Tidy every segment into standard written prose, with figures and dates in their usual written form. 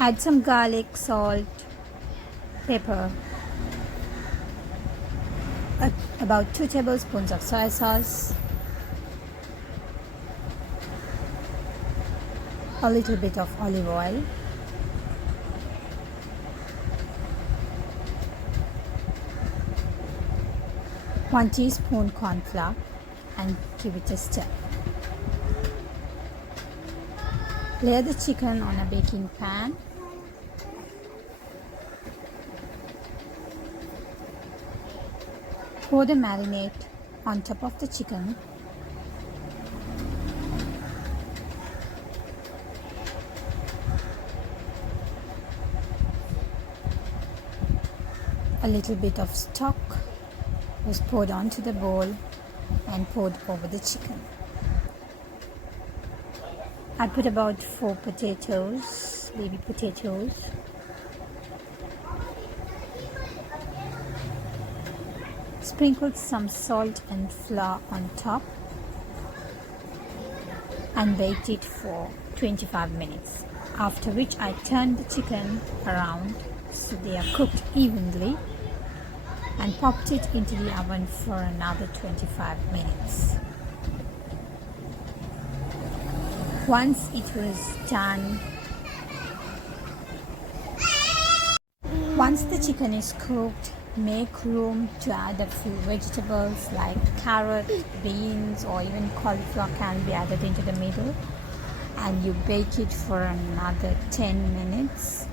Add some garlic, salt, pepper, about 2 tablespoons of soy sauce, a little bit of olive oil, one teaspoon corn flour, and give it a stir. Layer the chicken on a baking pan. Pour the marinade on top of the chicken. A little bit of stock was poured onto the bowl and poured over the chicken. I put about 4 potatoes, baby potatoes. Sprinkled some salt and flour on top and baked it for 25 minutes. After which I turned the chicken around so they are cooked evenly and popped it into the oven for another 25 minutes. Once it was done, once the chicken is cooked, make room to add a few vegetables like carrot, beans, or even cauliflower can be added into the middle, and you bake it for another 10 minutes.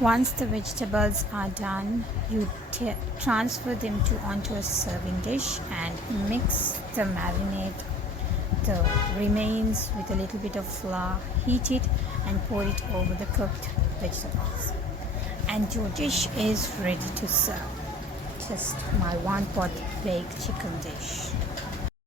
Once the vegetables are done, you transfer them onto a serving dish and mix the marinade, the remains with a little bit of flour, heat it and pour it over the cooked vegetables. And your dish is ready to serve. Just my one pot baked chicken dish.